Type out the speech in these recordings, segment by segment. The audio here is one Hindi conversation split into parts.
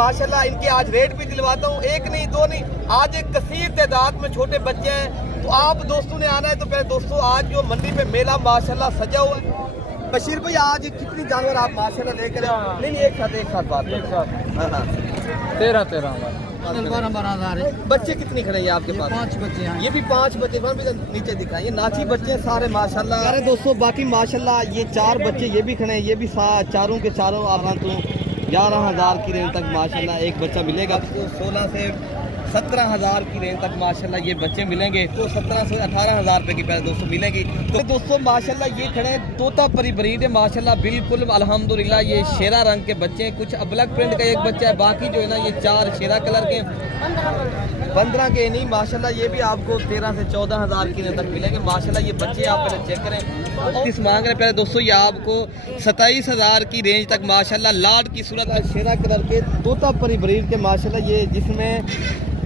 माशाल्लाह इनके आज रेट भी दिलवाता हूँ, एक नहीं दो नहीं, आज एक कसीर तादाद में छोटे बच्चे हैं। तो आप दोस्तों ने आना है तो पहले दोस्तों आज जो मंडी में मेला माशाल्लाह सजा हुआ है। बशीर भाई आज कितनी जानवर आप माशाल्लाह लेकर नहीं एक साथ बात एक साथ हाँ 13 बच्चे कितनी खड़े हैं आपके पास? 5 बच्चे हैं। ये भी 5 बच्चे भी नीचे दिखाए, ये नाची बच्चे हैं सारे माशाल्लाह। अरे दोस्तों बाकी माशाल्लाह ये 4 बच्चे ये भी खड़े हैं, ये भी चारों के चारों आप तो 11,000 की रेंज तक माशाल्लाह एक बच्चा मिलेगा आपको। 16 से 17,000 की रेंज तक माशाल्लाह ये बच्चे मिलेंगे। तो 17 से 18,000 रुपए की पहले दोस्तों मिलेगी। तो दोस्तों माशाल्लाह ये खड़े हैं तोता परी ब्रीड है माशाल्लाह, बिल्कुल अल्हम्दुलिल्लाह। ये शेरा रंग के बच्चे हैं, कुछ ब्लैक प्रिंट का एक बच्चा है, बाकी जो है ना ये 4 शेरा कलर के 15 के नहीं माशाल्लाह। ये भी आपको 13 से 14,000 की रेंज तक मिलेंगे माशाल्लाह। ये बच्चे आप पहले चेक करें किस मांग रहे पहले दोस्तों। ये आपको 27,000 की रेंज तक माशाल्लाह लाड की सूरत है, शेरा कलर के तोता परी ब्रीड के माशाल्लाह। ये जिसमें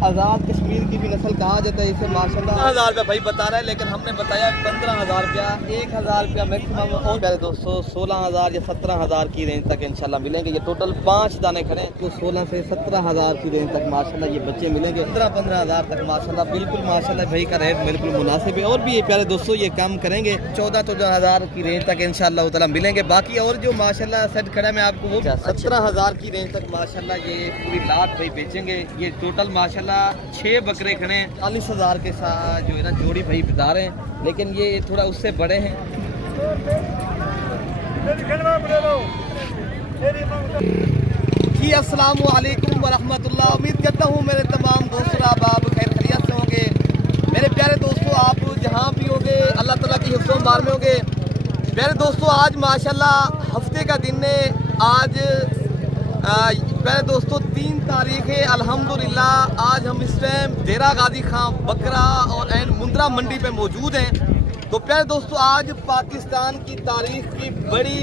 आज़ाद कश्मीर की भी नस्ल कहा जाता है इसे माशाल्लाह। 1000 रुपया भाई बता रहा है, लेकिन हमने बताया 15,000 रुपया, 1,000 रुपया मैक्सिमम। और पहले दोस्तों 16,000 या 17,000 की रेंज तक इंशाल्लाह मिलेंगे। ये टोटल 5 दाने खड़े तो 16 से 17,000 की रेंज तक माशाल्लाह ये बच्चे मिलेंगे। 15,000 तक माशाल्लाह, बिल्कुल माशाल्लाह भाई का रेट बिल्कुल मुनासिब है। और भी ये प्यारे दोस्तों ये कम करेंगे, 14,000 की रेंज तक इंशाल्लाह ताला मिलेंगे। बाकी और जो माशाल्लाह सेट खड़ा है मैं आपको वो 17,000 की रेंज तक माशाल्लाह ये पूरी लाट भाई बेचेंगे। ये टोटल माशाल्लाह 6 बकरे खड़े हैं, 40,000 के साथ जो है ना जोड़ी भाई बता रहे हैं, लेकिन ये थोड़ा उससे बड़े हैं। जी अस्सलाम वालेकुम वरहमतुल्लाह। उम्मीद करता हूँ मेरे तमाम दोस्त आप खैर खैरियत से होंगे। मेरे प्यारे दोस्तों आप जहाँ भी होंगे अल्लाह ताला की हिफ्ज़ व मान में होंगे। प्यारे दोस्तों आज माशाल्लाह हफ्ते का दिन है। आज प्यारे दोस्तों 3 तारीख है अल्हम्दुलिल्लाह। आज हम इस टाइम डेरा गाजी खां बकरा और एंड मुंद्रा मंडी पे मौजूद हैं। तो प्यारे दोस्तों आज पाकिस्तान की तारीख की बड़ी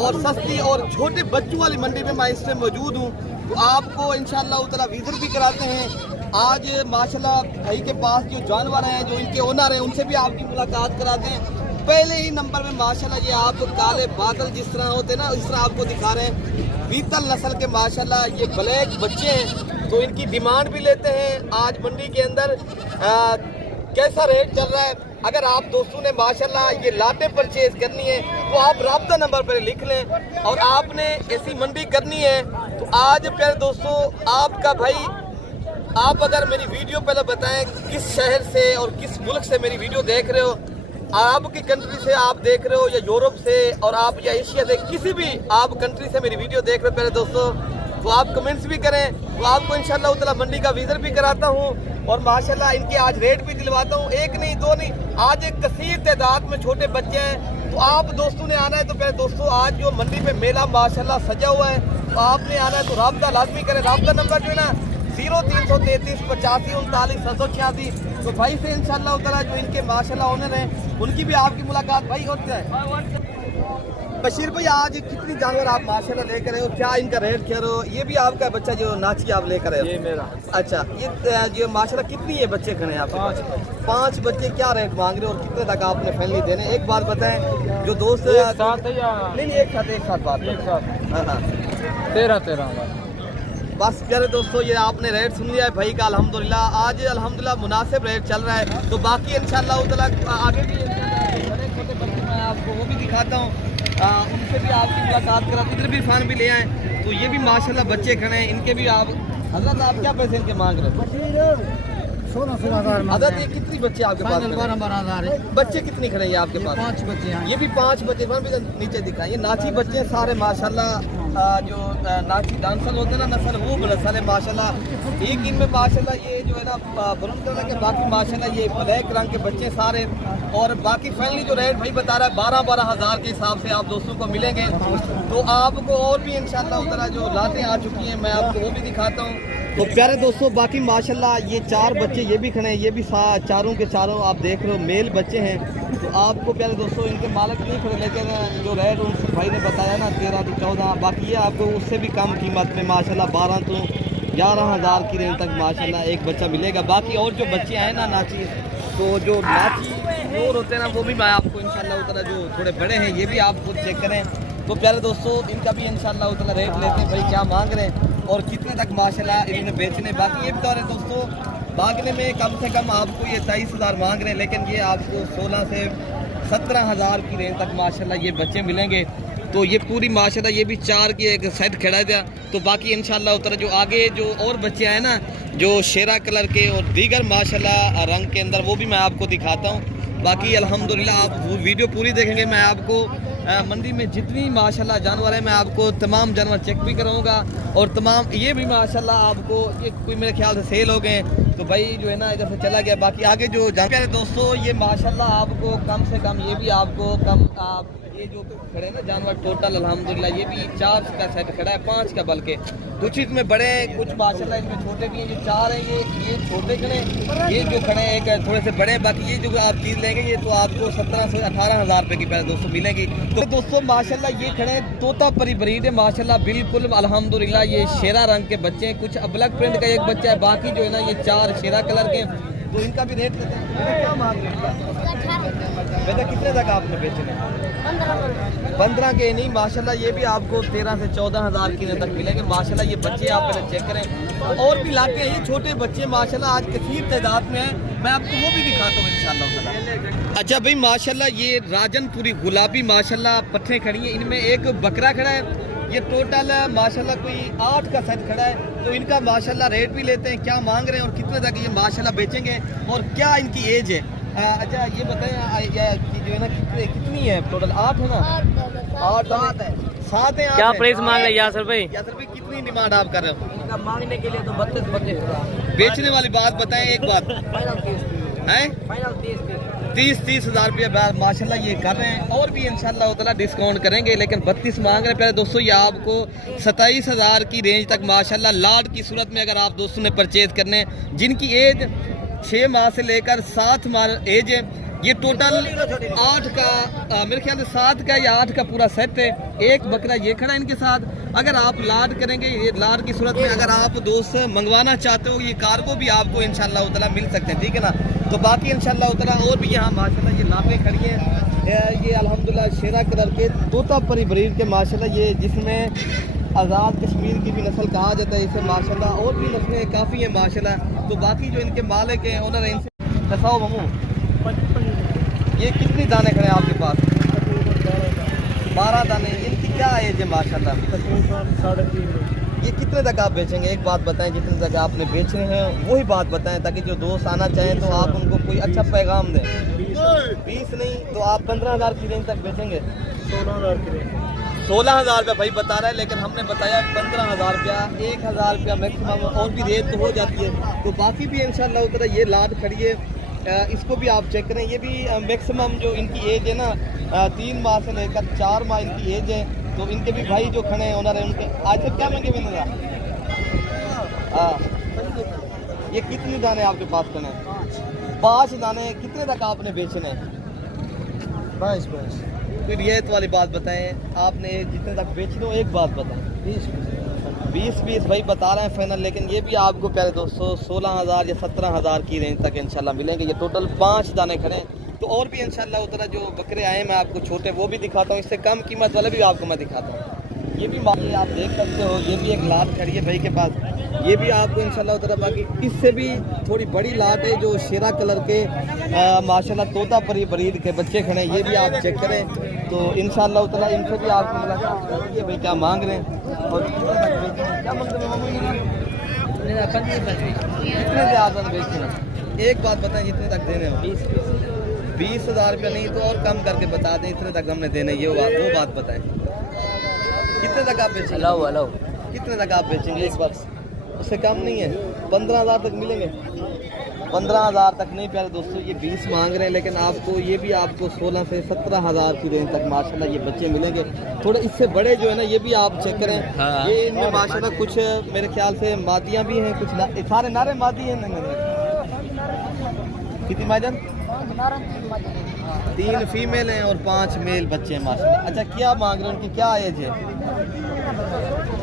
और सस्ती और छोटे बच्चों वाली मंडी में मैं इस टाइम मौजूद हूँ। तो आपको इंशाअल्लाह ताला विजिट भी कराते हैं। आज माशाल्लाह भाई के पास जो जानवर हैं, जो इनके ओनर हैं, उनसे भी आपकी मुलाकात कराते हैं। पहले ही नंबर में माशाल्लाह ये आप काले बादल जिस तरह होते ना इस तरह आपको दिखा रहे हैं। बीतल नस्ल के माशाल्लाह ये ब्लैक बच्चे हैं, तो इनकी डिमांड भी लेते हैं। आज मंडी के अंदर कैसा रेट चल रहा है, अगर आप दोस्तों ने माशाल्लाह ये लाटे परचेज करनी है तो आप राब्ता नंबर पर लिख लें और आपने ऐसी मंडी करनी है। तो आज प्यारे दोस्तों आपका भाई, आप अगर मेरी वीडियो पहले बताएं किस शहर से और किस मुल्क से मेरी वीडियो देख रहे हो, आपकी कंट्री से आप देख रहे हो या यूरोप से और आप या एशिया से किसी भी आप कंट्री से मेरी वीडियो देख रहे हो प्यारे दोस्तों, तो आप कमेंट्स भी करें तो आपको इंशाल्लाह ताला मंडी का विजिट भी कराता हूँ और माशाल्लाह इनके आज रेट भी दिलवाता हूँ, एक नहीं दो नहीं, आज एक कसीर तादाद में छोटे बच्चे हैं। तो आप दोस्तों ने आना है तो प्यारे दोस्तों आज जो मंडी में मेला माशाल्लाह सजा हुआ है, तो आपने आना है तो राब्ता लाजमी करें। राब्ता नंबर जो है ना 0333 85 39 786। तो भाई से इंशाल्लाह ताला जो इनके माशाल्लाह ओनर हैं उनकी भी आपकी मुलाकात भाई होती है। बशीर भाई आज कितनी जानवर आप माशाल्लाह लेकर आए हो, क्या इनका रेट क्या हो? ये भी आपका बच्चा जो नाची आप लेकर आए हो? ये मेरा। अच्छा ये जो माशाल्लाह कितनी ये बच्चे खड़े हैं आपके? 5 बच्चे क्या रेट मांग रहे हो और कितने तक आपने फैमिली देने? एक बात बताएं जो दोस्त साथ है या नहीं एक साथ बात एक साथ हाँ 13 बस प्यारे दोस्तों ये आपने रेट सुन लिया है भाई का अल्हम्दुलिल्लाह। आज अल्हम्दुलिल्लाह मुनासिब रेट चल रहा है। तो बाकी इंशाल्लाह ताला आगे भी बड़े छोटे बच्चे मैं आपको वो भी दिखाता हूँ, उनसे भी आपकी मुलाकात करा। इधर भी फैन भी ले आए तो ये भी माशाल्लाह बच्चे खड़े हैं, इनके भी आप हजरत आप क्या पैसे इनके मांग रहे हो? 16,000 हजरत ये कितनी बच्चे आपके पास? 12,000 है। बच्चे कितनी खड़े हैं आपके पास? 5 बच्चे हैं। ये भी 5 बच्चे भी नीचे दिखाए। ये नाची बच्चे हैं सारे माशाल्लाह, जो नाची डांसर होते हैं ना नस्ल वो नस्ल है माशाल्लाह। एक इनमें माशाल्लाह ये जो है ना ब्राउन कलर के, बाकी माशाल्लाह ये ब्लैक रंग के बच्चे सारे। और बाकी फाइनली जो रेट भाई बता रहा है 12,000 के हिसाब से आप दोस्तों को मिलेंगे। तो आपको और भी इंशाल्लाह तरह जो लातें आ चुकी हैं मैं आपको वो भी दिखाता हूँ। तो प्यारे दोस्तों बाकी माशाल्लाह ये 4 बच्चे ये भी खड़े हैं, ये भी चारों के चारों आप देख रहे हो मेल बच्चे हैं। तो आपको प्यारे दोस्तों इनके मालिक नहीं खड़े, लेकिन जो रेट उन भाई ने बताया ना 13 से 14, बाकी ये आपको उससे भी कम कीमत में माशाल्लाह 12 तो 11,000 की रेंज तक माशाल्लाह एक बच्चा मिलेगा। बाकी और जो बच्चे हैं ना नाची, तो जो नाची और होते हैं ना वो भी मैं आपको इंशाल्लाह उतना जो थोड़े बड़े हैं ये भी आप खुद चेक करें। तो प्यारे दोस्तों इनका भी इंशाल्लाह उतना रेट लेते हैं भाई क्या मांग रहे हैं। और कितने तक माशाल्लाह इन्होंने बेचने। बाकी ये बता रहे दोस्तों, मांगने में कम से कम आपको ये 23,000 मांग रहे हैं, लेकिन ये आपको 16 से 17,000 की रेंज तक माशाल्लाह ये बच्चे मिलेंगे। तो ये पूरी माशाल्लाह ये भी 4 की एक सेट खड़ा था। तो बाकी इंशाल्लाह उतर जो आगे जो और बच्चे आए ना, जो शेरा कलर के और दीगर माशाल्लाह रंग के अंदर, वो भी मैं आपको दिखाता हूँ। बाकी अल्हम्दुलिल्लाह आप वो वीडियो पूरी देखेंगे, मैं आपको मंडी में जितनी माशाल्लाह जानवर है मैं आपको तमाम जानवर चेक भी कराऊंगा। और तमाम ये भी माशाल्लाह आपको ये कोई मेरे ख्याल से सेल हो गए, तो भाई जो है ना इधर से चला गया। बाकी आगे जो जानवर दोस्तों, ये माशाल्लाह आपको कम से कम ये भी आपको कम आप ये जो खड़े ना जानवर टोटल अल्हम्दुलिल्लाह ये भी 4 का सेट खड़ा है, 5 का बल्कि। कुछ इसमें बड़े हैं, कुछ माशाल्लाह इनमें छोटे भी हैं। ये 4 हैं, ये छोटे खड़े, ये जो खड़े हैं एक थोड़े से बड़े। बाकी ये जो आप चीज़ लेंगे ये तो आपको 17 से 18,000 रुपये की पहले दोस्तों मिलेगी। तो दोस्तों माशाल्लाह ये खड़े तोता परी ब्रीड है माशाल्लाह, बिल्कुल अल्हम्दुलिल्लाह। ये शेरा रंग के बच्चे हैं, कुछ ब्लैक प्रिंट का एक बच्चा है, बाकी जो है ना ये 4 शेरा कलर के। तो इनका भी रेट क्या मांग रहे हैं बेटा, कितने तक आपने बेचने? 15 के नहीं माशाल्लाह, ये भी आपको 13 से 14,000 की तक मिलेंगे माशाल्लाह। ये बच्चे आप पहले चेक करें, और भी लाते हैं ये छोटे बच्चे माशाल्लाह, आज कसीर तादाद में हैं। मैं आपको वो भी दिखाता हूँ इंशाल्लाह। अच्छा भाई माशाल्लाह ये राजनपुरी गुलाबी माशाल्लाह पट्ठे खड़ी हैं, इनमें एक बकरा खड़ा है। ये टोटल माशाल्लाह कोई 8 का सेट खड़ा है। तो इनका माशाल्लाह रेट भी लेते हैं, क्या मांग रहे हैं और कितने तक ये माशाल्लाह बेचेंगे, और क्या इनकी एज है। अच्छा ये बताएं कि जो है ना कितनी है टोटल? 8 है ना? 8 है, 7 है। क्या प्राइस मांग रहे हैं यासर भाई? यासर भाई कितनी डिमांड आप कर रहे हो? इनका मांगने के लिए तो 32 बेचने वाली बात बताएं एक बात है। 30,000 रुपये माशाल्लाह ये कर रहे हैं, और भी इंशाल्लाह उतना डिस्काउंट करेंगे, लेकिन 32 मांग रहे हैं। पहले दोस्तों ये आपको 27,000 की रेंज तक माशाल्लाह लाड की सूरत में अगर आप दोस्तों ने परचेज करने, जिनकी एज 6 माह से लेकर 7 माह एज है, ये टोटल 8 का मेरे ख्याल से 7 का या 8 का पूरा सेट है। एक बकरा ये खड़ा है इनके साथ। अगर आप लाड करेंगे, ये लाड की सूरत में अगर आप दोस्त मंगवाना चाहते हो, ये कार्गो भी आपको इंशाल्लाह उतना मिल सकते हैं, ठीक है ना। तो बाकी इंशाल्लाह उतना और भी यहाँ माशाल्लाह ये नापे खड़ी हैं। ये अल्हम्दुलिल्लाह शेरा कलर के तोता परी ब्रीड के माशाल्लाह, ये जिसमें आज़ाद कश्मीर की भी नस्ल कहा जाता है इसे माशाल्लाह, और भी नस्लें काफ़ी हैं माशाल्लाह। तो बाकी जो इनके मालिक हैं ओनर हैं, इनसे बताओ मामू ये कितनी दाने खड़े हैं आपके पास? 12 दाने। इनकी क्या एज है माशाल्लाह? 3.5। ये कितने तक आप बेचेंगे? एक बात बताएं, जितने तक आपने बेचने हैं वही बात बताएं, ताकि जो दोस्त आना चाहें तो आप उनको कोई अच्छा पैगाम दें। 20 नहीं तो आप 15,000 की रेंज तक बेचेंगे? 16,000 रुपये भाई बता रहा है, लेकिन हमने बताया 15,000 रुपया, 1,000 रुपया मैक्सिमम, और भी रेट तो हो जाती है। तो बाकी भी इंशाल्लाह उतना ये लाद खड़ी है, इसको भी आप चेक करें। ये भी मैक्सिमम जो इनकी एज है ना 3 माह से लेकर 4 माह इनकी एज है। तो इनके भी भाई जो खड़े हैं ओनर है उनके आज तक क्या मंगे मिल रहा? हाँ, ये कितनी दाने आपके पास खड़े हैं? 5 दाने। कितने तक आपने बेचने हैं? 22। फिर रियायत वाली बात बताएं, आपने जितने तक बेच लो एक बात बताएं। 20 भाई बता रहे हैं फाइनल, लेकिन ये भी आपको प्यारे दोस्तों 16,000 या 17,000 की रेंज तक इंशाल्लाह मिलेंगे। ये टोटल 5 दाने खड़े हैं। तो और भी इंशाल्लाह उतना जो बकरे आए मैं आपको छोटे वो भी दिखाता हूँ, इससे कम कीमत वाले भी आपको मैं दिखाता हूँ। ये भी आप देख सकते हो, ये भी एक लाट खड़ी है भाई के पास, ये भी आपको इंशाल्लाह उतना। बाकी इससे भी थोड़ी बड़ी लाट है जो शेरा कलर के माशाल्लाह तोता परी ब्रीड के बच्चे खड़े हैं, ये भी आप चेक करें। तो इंशाल्लाह उतना इनसे भी आपको मुलाकात करेंगे भाई क्या मांग रहे हैं और क्या मांग रहे हैं। कितने से आप बेचते हैं? एक बात बताएं, जितने तक देने हो? 20,000 रुपया नहीं तो और कम करके बता दें, इतने तक हमने देने, ये वो बात बताएं। कितने तक आप बेचेंगे? हेलो कितने तक आप बेचेंगे? एक बार उससे कम नहीं है, 15,000 तक मिलेंगे। 15,000 तक नहीं प्यारे दोस्तों, ये 20 मांग रहे हैं, लेकिन आपको ये भी आपको 16 से 17,000 की रेंज तक माशाल्लाह ये बच्चे मिलेंगे। थोड़े इससे बड़े जो है ना ये भी आप चेक करें। हाँ। ये इनमें माशाल्लाह कुछ मेरे ख्याल से मादियाँ भी हैं, कुछ सारे नारे मादी हैं। कितनी माजन? 3 फीमेल हैं और 5 मेल बच्चे हैं माशाल्लाह। अच्छा क्या मांग रहे हैं, उनकी क्या एज है?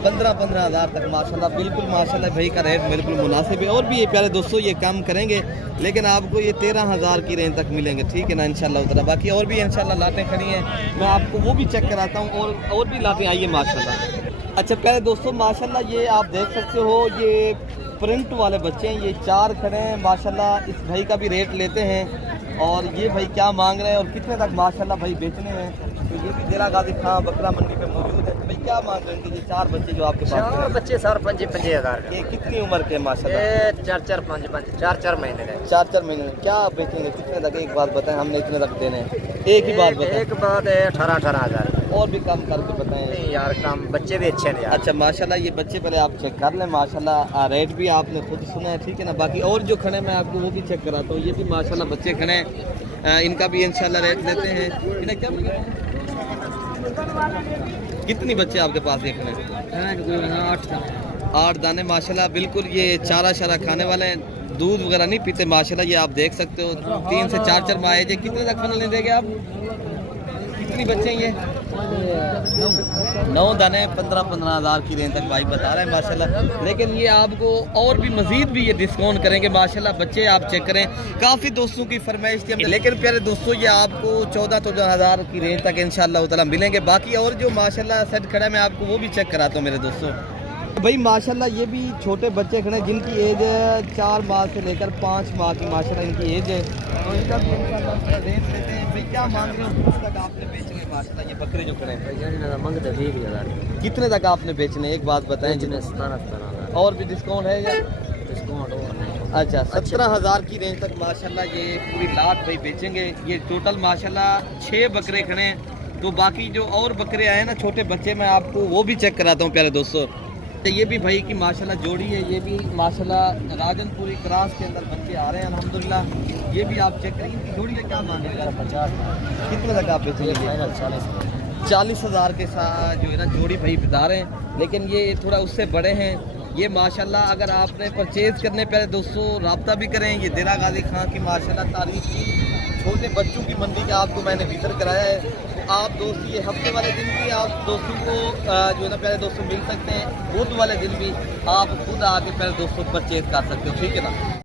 15,000 तक माशाल्लाह। बिल्कुल माशाल्लाह भाई का रेट बिल्कुल मुनासिब है। और भी ये प्यारे दोस्तों ये कम करेंगे, लेकिन आपको ये 13,000 की रेंज तक मिलेंगे, ठीक है ना इंशाल्लाह उतना। बाकी और भी इंशाल्लाह लाटें खड़ी हैं, मैं आपको वो भी चेक कराता हूँ, और भी लाटें आई है माशाल्लाह। अच्छा प्यारे दोस्तों माशाल्लाह ये आप देख सकते हो ये प्रिंट वाले बच्चे हैं, ये 4 खड़े हैं माशाल्लाह। इस भाई का भी रेट लेते हैं और ये भाई क्या मांग रहे हैं और कितने तक माशाल्लाह भाई बेचने हैं। तो ये भी जिला गाजी खां बकरा मंडी पे मौजूद है। तो भाई क्या मांग रहे हैं ये 4 बच्चे जो आपके पास हैं? बच्चे सर 50,000 ये कितनी उम्र के हैं माशाल्लाह? 4 महीने का। 4 महीने में क्या बेचेंगे कितने तक? एक बात बताएं, हमने इतने तक देने हैं। एक ही बात बताएं। एक बात है 18,000 और भी कम करके बताएं। नहीं यार काम बच्चे भी अच्छे हैं यार। अच्छा माशाल्लाह ये बच्चे पहले आप चेक कर लें माशाल्लाह। रेट भी आपने खुद सुना है, ठीक है ना। बाकी और जो खड़े मैं आपको वो भी चेक कराता हूँ। ये भी माशाल्लाह बच्चे खड़े हैं, इनका भी इंशाल्लाह रेट लेते हैं। इन्हें क्या कितनी बच्चे आपके पास ये खड़े हैं? 8 दाने माशाल्लाह। बिल्कुल ये चारा शारा खाने वाले हैं, दूध वगैरह नहीं पीते माशाल्लाह। ये आप देख सकते हो 3 से 4 माह है। ये कितने तक फल नहीं देंगे आप? कितनी बच्चे हैं ये? 9 दाने 15-15 हज़ार की रेंज तक भाई बता रहे हैं माशाल्लाह। लेकिन ये आपको और भी मजीद भी ये डिस्काउंट करेंगे माशाल्लाह। बच्चे आप चेक करें, काफ़ी दोस्तों की फरमाइश थी। लेकिन प्यारे दोस्तों ये आपको 14-14 हज़ार की रेंज तक इंशाल्लाह ताला मिलेंगे। बाकी और जो माशाल्लाह सेट खड़ा है मैं आपको वो भी चेक कराता हूँ मेरे दोस्तों। भाई माशाल्लाह ये भी छोटे बच्चे खड़े हैं जिनकी एज 4 माह से लेकर 5 माह की माशाल्लाह इनकी एज है। तो इनका भी इंशाल्लाह रेट लेते हैं। भाई क्या मांग रहे हो कितने तक आपने बेचने माशाल्लाह ये बकरे जो खड़े हैं? मंगते 20,000 कितने तक आपने बेचने एक बात बताएं। जितने 17,000 और भी डिस्काउंट है या? डिस्काउंट और नहीं। अच्छा 17,000 की रेंज तक माशाल्लाह ये पूरी लाट भाई बेचेंगे। ये टोटल माशाल्लाह 6 बकरे खड़े हैं। तो बाकी जो और बकरे आए ना छोटे बच्चे मैं आपको वो भी चेक कराता हूँ प्यारे दोस्तों। तो ये भी भाई की माशाल्लाह जोड़ी है। ये भी माशाल्लाह राजनपुरी क्रॉस के अंदर बच्चे आ रहे हैं अल्हम्दुलिल्लाह। ये भी आप चेक करें। इनकी जोड़ी का क्या मांग रहे हैं? 50 कितने तक आप बेचेंगे? 40,000 के साथ जो है ना जोड़ी भाई बता रहे हैं। लेकिन ये थोड़ा उससे बड़े हैं ये माशाल्लाह। अगर आपने परचेज़ करने पहले दोस्तों रब्ता भी करें। ये दिरा गाजी खां की माशाल्लाह तारीख की छोटे बच्चों की मंडी का आपको मैंने विजिट कराया है। तो आप दोस्त ये हफ्ते वाले दिन भी आप दोस्तों को जो है ना प्यारे दोस्तों मिल सकते हैं। बुध वाले दिन भी आप खुद आके प्यारे दोस्तों परचेज़ कर सकते हो, ठीक है ना।